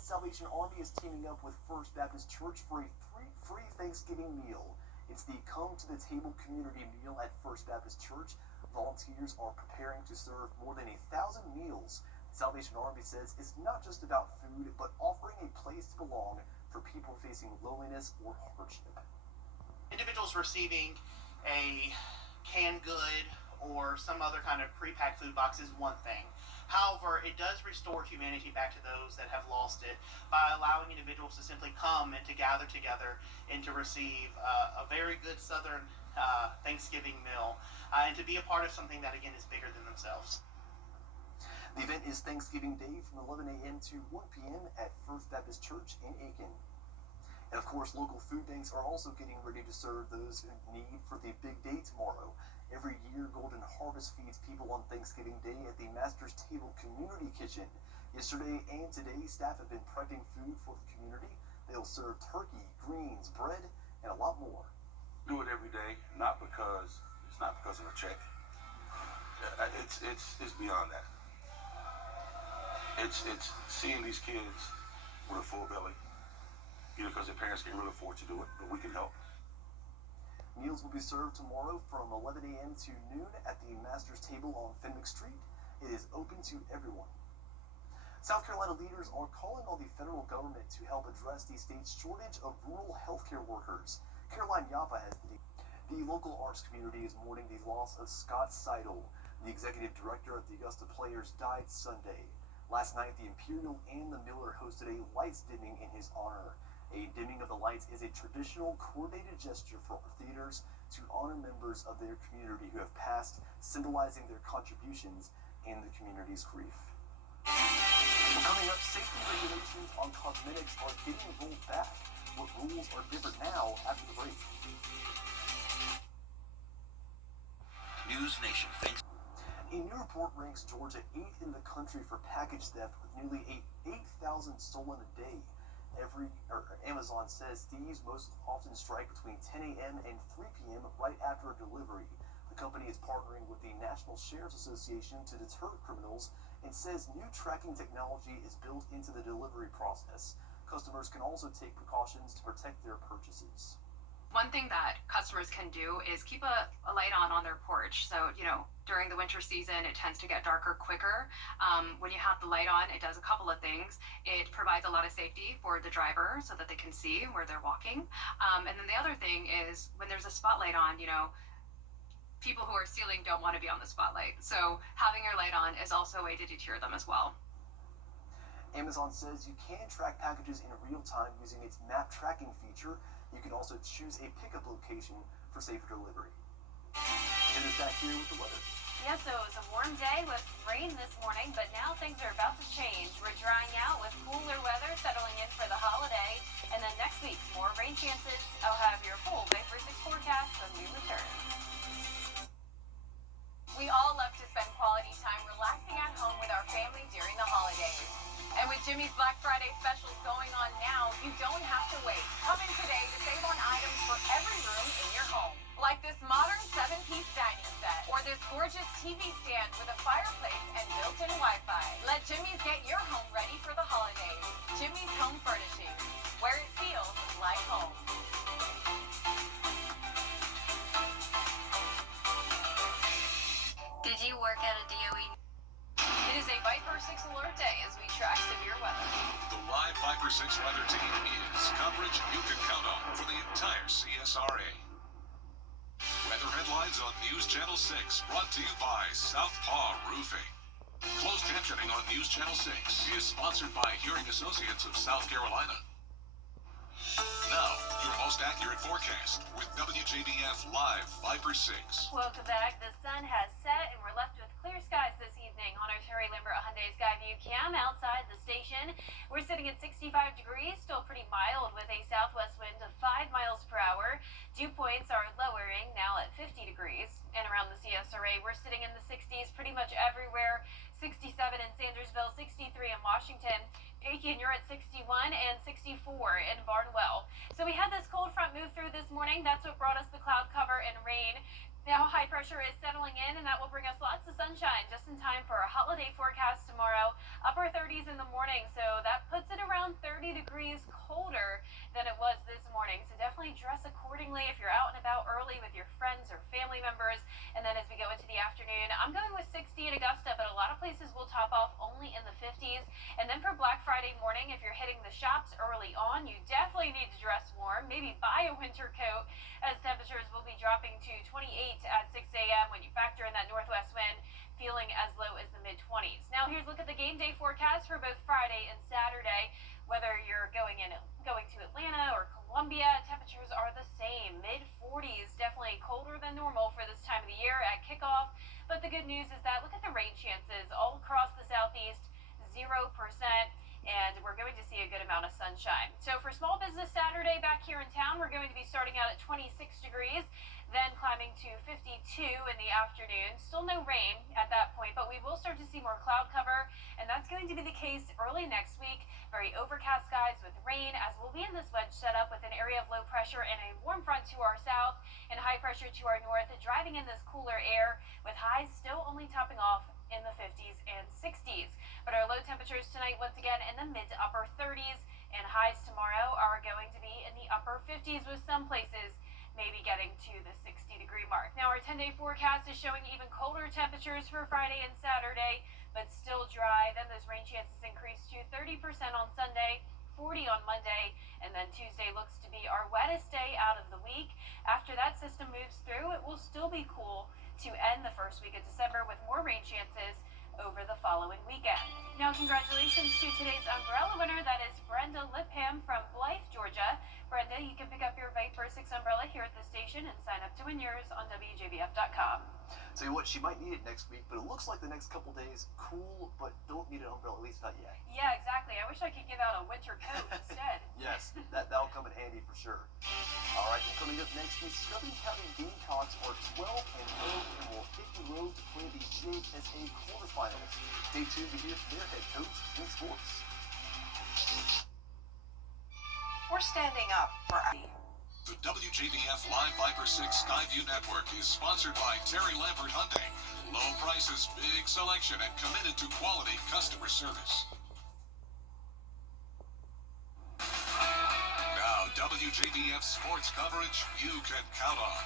Aiken's Salvation Army is teaming up with First Baptist Church for a free Thanksgiving meal. It's the Come to the Table community meal at First Baptist Church. Volunteers are preparing to serve more than 1,000 meals. The Salvation Army says it's not just about food, but offering a place to belong for people facing loneliness or hardship. Individuals receiving a canned good or some other kind of pre-packed food box is one thing. However, it does restore humanity back to those that have lost it by allowing individuals to simply come and to gather together and to receive a very good Southern Thanksgiving meal and to be a part of something that, again, is bigger than themselves. The event is Thanksgiving Day from 11 a.m. to 1 p.m. at First Baptist Church in Aiken. And of course, local food banks are also getting ready to serve those in need for the big day tomorrow. Every year, Golden Harvest feeds people on Thanksgiving Day at the Master's Table Community Kitchen. Yesterday and today, staff have been prepping food for the community. They'll serve turkey, greens, bread, and a lot more. Do it every day, it's not because of a check. It's beyond that. It's seeing these kids with a full belly, because their parents can't really afford to do it, but we can help. Meals will be served tomorrow from 11 a.m. to noon at the Master's Table on Fenwick Street. It is open to everyone. South Carolina leaders are calling on the federal government to help address the state's shortage of rural healthcare workers. Caroline Yapa has the local arts community is mourning the loss of Scott Seidel. The executive director of the Augusta Players died Sunday. Last night, the Imperial and the Miller hosted a lights dimming in his honor. A dimming of the lights is a traditional coordinated gesture for theaters to honor members of their community who have passed, symbolizing their contributions in the community's grief. Coming up, safety regulations on cosmetics are getting rolled back. What rules are different now after the break? News Nation thinks. A new report ranks Georgia 8th in the country for package theft with nearly 8,000 stolen a day. Amazon says thieves most often strike between 10 a.m. and 3 p.m. right after a delivery. The company is partnering with the National Sheriff's Association to deter criminals and says new tracking technology is built into the delivery process. Customers can also take precautions to protect their purchases. One thing that customers can do is keep a light on their porch. So, during the winter season, it tends to get darker quicker. When you have the light on, it does a couple of things. It provides a lot of safety for the driver so that they can see where they're walking. And then the other thing is when there's a spotlight on, people who are stealing don't want to be on the spotlight. So having your light on is also a way to deter them as well. Amazon says you can track packages in real time using its map tracking feature. You can also choose a pickup location for safer delivery. And it's back here with the weather. Yeah, so it was a warm day with rain this morning, but now things are about to change. We're drying out with cooler weather settling in for the holiday. And then next week, more rain chances. I'll have your full Day for 6 forecast when we return. We all love to spend quality time relaxing at home with our family during the holidays. And with Jimmy's Black Friday specials going on now, you don't have to wait. Come in today to save on items for every room in your home. Like this modern 7-piece dining set, or this gorgeous TV stand with a fireplace and built-in Wi-Fi. Let Jimmy's get your home ready for the holidays. Jimmy's Home Furnishings, where it feels like home. Did you work at a DOE? It is a Viper 6 alert day as we track severe weather. The live Viper 6 weather team is coverage you can count on for the entire CSRA. Weather headlines on News Channel 6, brought to you by Southpaw Roofing. Closed captioning on News Channel 6 is sponsored by Hearing Associates of South Carolina. Now, your most accurate forecast with WJBF Live Viper 6. Welcome back. The sun has set and we're left with clear skies this evening on our Terry Lambert Hyundai Skyview cam outside the station. We're sitting at 65 degrees, still pretty mild with a southwest wind of 5 miles per hour. Dew points are lowering now at 50 degrees. And around the CSRA, we're sitting in the 60s pretty much everywhere. 67 in Sandersville, 63 in Washington. Aiken, you're at 61 and 64 in Barnwell. So we had this cold front move through this morning. That's what brought us the cloud cover and rain. Now high pressure is settling in, and that will bring us lots of sunshine just in time for a holiday forecast tomorrow. Upper 30s in the morning, so that puts it around 30 degrees colder than it was this morning. So definitely dress accordingly if you're out and about early with your friends or family members. And then as we go into the afternoon, I'm going with 60 in Augusta, but a lot of places will top off only in the 50s. And then for Black Friday morning, if you're hitting the shops early on, you definitely need to dress warm. Maybe buy a winter coat, as temperatures will be dropping to 28 at 6 a.m. when you factor in that northwest wind, feeling as low as the mid-20s. Now here's a look at the game day forecast for both Friday and Saturday. Whether you're going to Atlanta or Columbia, temperatures are the same. Mid-40s, definitely colder than normal for this time of the year at kickoff. But the good news is that look at the rain chances all across the southeast, 0%. And we're going to see a good amount of sunshine. So for Small Business Saturday back here in town, we're going to be starting out at 26 degrees, then climbing to 52 in the afternoon. Still no rain at that point, but we will start to see more cloud cover, and that's going to be the case early next week. Very overcast skies with rain, as we'll be in this wedge setup with an area of low pressure and a warm front to our south and high pressure to our north, driving in this cooler air with highs still only topping off in the 50s and 60s. But our low temperatures tonight, once again, in the mid to upper 30s, and highs tomorrow are going to be in the upper 50s, with some places maybe getting to the 60-degree mark. Now, our 10-day forecast is showing even colder temperatures for Friday and Saturday, but still dry. Then those rain chances increase to 30% on Sunday, 40 on Monday, and then Tuesday looks to be our wettest day out of the week. After that system moves through, it will still be cool to end the first week of December with more rain chances over the following weekend. Now, congratulations to today's umbrella winner. That is Brenda Lipham from Blythe, Georgia. Brenda, you can pick up your Viper 6 umbrella here at the station and sign up to win yours on WJBF.com. Tell you what, she might need it next week, but it looks like the next couple days, cool, but don't need an umbrella, at least not yet. Yeah, exactly. I wish I could give out a winter coat instead. Yes, that'll come in handy for sure. All right, well, coming up next, the Scrubbing County Gamecocks are 12-0 and will hit the road to play the JSA quarterfinals. Stay tuned to hear from their head coach, Nick Sports. We're standing up for our... The WJBF Live Viper 6 Skyview Network is sponsored by Terry Lambert Hyundai. Low prices, big selection, and committed to quality customer service. Now, WJBF sports coverage you can count on.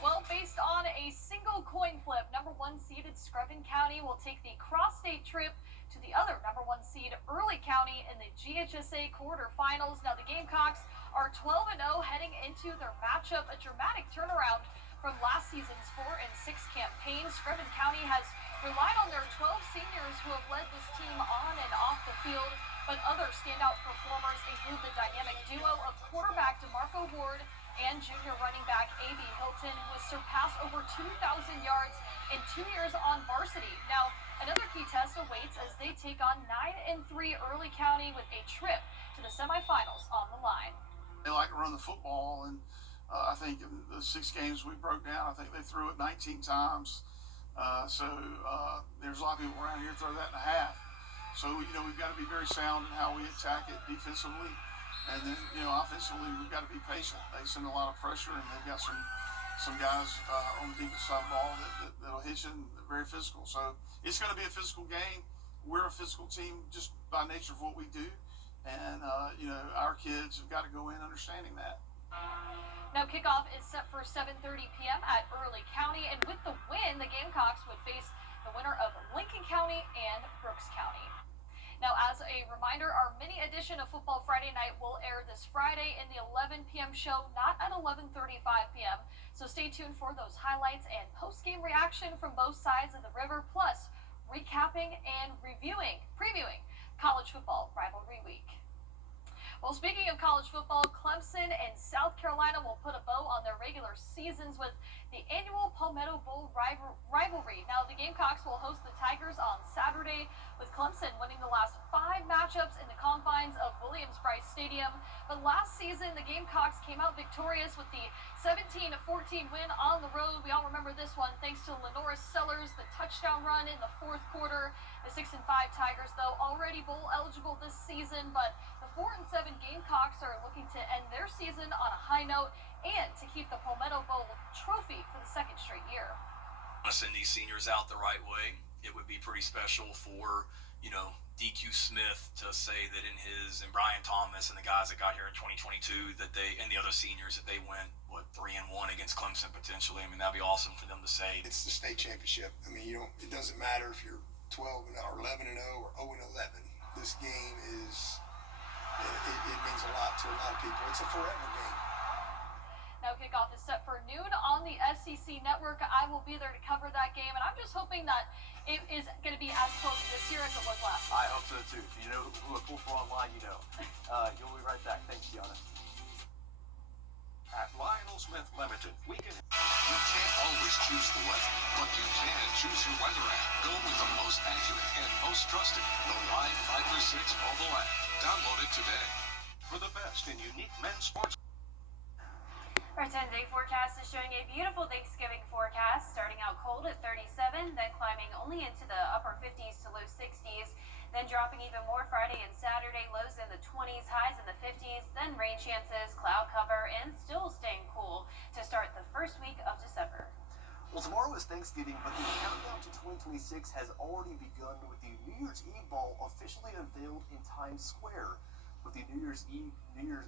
Well, based on a single coin flip, number 1 seeded Scrubbing County will take the cross-state trip to the other number 1 seed Early County in the GHSA quarterfinals. Now, the Gamecocks are 12-0 heading into their matchup, a dramatic turnaround from last season's 4-6 campaign. Scrubbing County has relied on their 12 seniors who have led this team on and off the field, but other standout performers include the dynamic duo of quarterback DeMarco Ward and junior running back A.B. Hilton, who has surpassed over 2,000 yards in 2 years on varsity. Now, another key test awaits as they take on 9-3 Early County with a trip to the semifinals on the line. They like to run the football, and I think in the 6 games we broke down, I think they threw it 19 times. There's a lot of people around here throw that in a half. So, we've got to be very sound in how we attack it defensively. And then, offensively, we've got to be patient. They send a lot of pressure, and they've got some guys on the defensive side of the ball that'll hit you, and they're very physical. So it's going to be a physical game. We're a physical team just by nature of what we do. And, our kids have got to go in understanding that. Now, kickoff is set for 7:30 p.m. at Early County, and with the win, the Gamecocks would face the winner of Lincoln County and Brooks County. Now, as a reminder, our mini edition of Football Friday Night will air this Friday in the 11 p.m. show, not at 11:35 p.m. So stay tuned for those highlights and post-game reaction from both sides of the river, plus recapping and previewing college football rivalry week. Well, speaking of college football, Clemson and South Carolina will put a bow on their regular seasons with the annual Palmetto Bowl rivalry. Now, the Gamecocks will host the Tigers on Saturday, with Clemson winning the last 5 matchups in the confines of Williams-Brice Stadium. But last season, the Gamecocks came out victorious with the 17-14 win on the road. We all remember this one thanks to Lenoris Sellers, the touchdown run in the 4th quarter. The 6-5 Tigers, though, already bowl eligible this season, but the 4-7 Gamecocks are looking to end their season on a high note and to keep the Palmetto Bowl trophy for the 2nd straight year. Want to send these seniors out the right way. it would be pretty special for, you know, DQ Smith to say that in his, and Brian Thomas and the guys that got here in 2022 that they, and the other seniors, that they went, what, 3-1 against Clemson potentially. I mean, that'd be awesome for them to say. It's the state championship. I mean, it doesn't matter if you're 12 or 11-0 or 0-11. This game is, it means a lot to a lot of people. It's a forever game. Now kickoff is set for noon on the SEC network. I will be there to cover that game, and I'm just hoping that it is going to be as close this year as it was last year. I hope so too. If you know who a pull for online, you know. You'll be right back. Thanks, Gianna. At Lionel Smith Limited, we can. You can't always choose the weather, but you can choose your weather app. Go with the most accurate and most trusted, the Line 536 mobile app. Download it today. For the best in unique men's sports. Our 10-day forecast is showing a beautiful Thanksgiving forecast, starting out cold at 37, then climbing only into the upper 50s to low 60s, then dropping even more Friday and Saturday, lows in the 20s, highs in the 50s, then rain chances, cloud cover, and still staying cool to start the first week of December. Well, tomorrow is Thanksgiving, but the countdown to 2026 has already begun with the New Year's Eve ball officially unveiled in Times Square. With the New Year's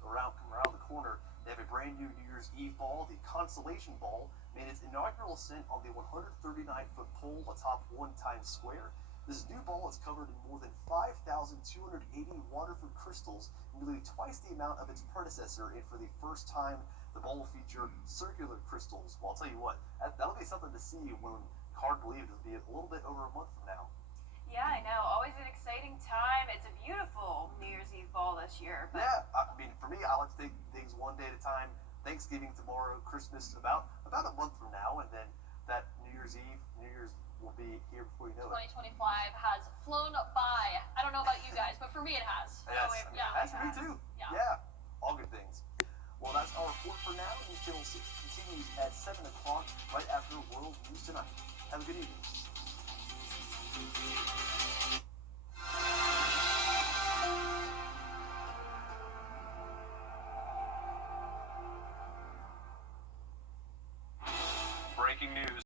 around the corner, they have a brand new New Year's Eve ball. The Constellation Ball made its inaugural ascent on the 139-foot pole atop One Times Square. This new ball is covered in more than 5,280 Waterford crystals, nearly twice the amount of its predecessor, and for the first time, the ball will feature circular crystals. Well, I'll tell you what, that'll be something to see when, hard to believe, it'll be a little bit over a month from now. Yeah, I know. Always an exciting time. It's a beautiful New Year's Eve ball this year. But yeah, I mean, for me, I like to take things one day at a time. Thanksgiving tomorrow, Christmas about a month from now, and then that New Year's will be here before you know it. 2025 has flown by. I don't know about you guys, but for me it has. Yes, that's it me has. too. Yeah. All good things. Well, that's our report for now. News Channel 6 continues at 7 o'clock right after World News Tonight. Have a good evening.